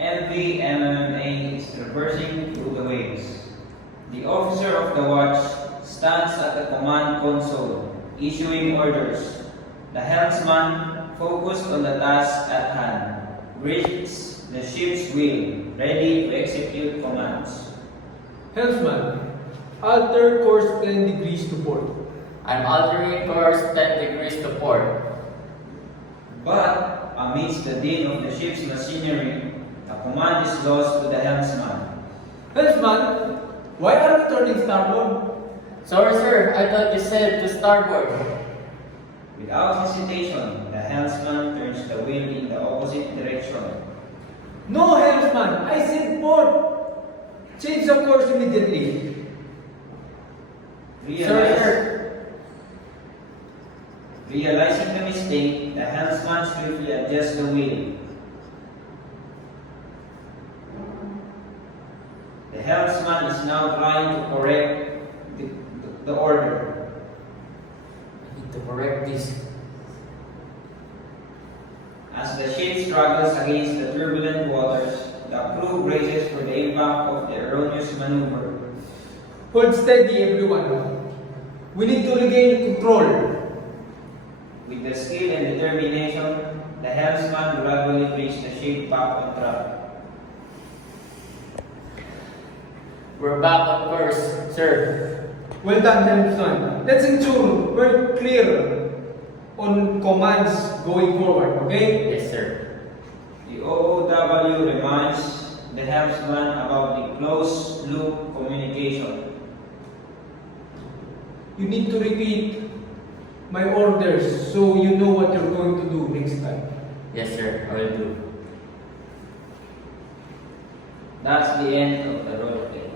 MV MMA is traversing through the waves. The officer of the watch stands at the command console, issuing orders. The helmsman, focused on the task at hand, grips the ship's wheel, ready to execute commands. Helmsman, alter course 10 degrees to port. I'm altering course 10 degrees to port. But, amidst the din of the ship's machinery, the command is lost to the helmsman. Helmsman, why are we turning starboard? Sorry, sir. I thought you said to starboard. Without hesitation, the helmsman turns the wheel in the opposite direction. No, helmsman, I said port. Change the course immediately. Realizing the mistake, the helmsman swiftly adjusts the wheel. The helmsman is now trying to correct the order. I need to correct this. As the ship struggles against the turbulent waters, the crew braces for the impact of the erroneous maneuver. Hold steady, everyone. We need to regain control. With the skill and determination, the helmsman gradually brings the ship back on track. We're back on course, sir. Well done, helmsman. Let's ensure we're clear on commands going forward, okay? Yes, sir. The OOW reminds the helmsman about the closed-loop communication. You need to repeat my orders so you know what you're going to do next time. Yes, sir. I will do. That's the end of the role play.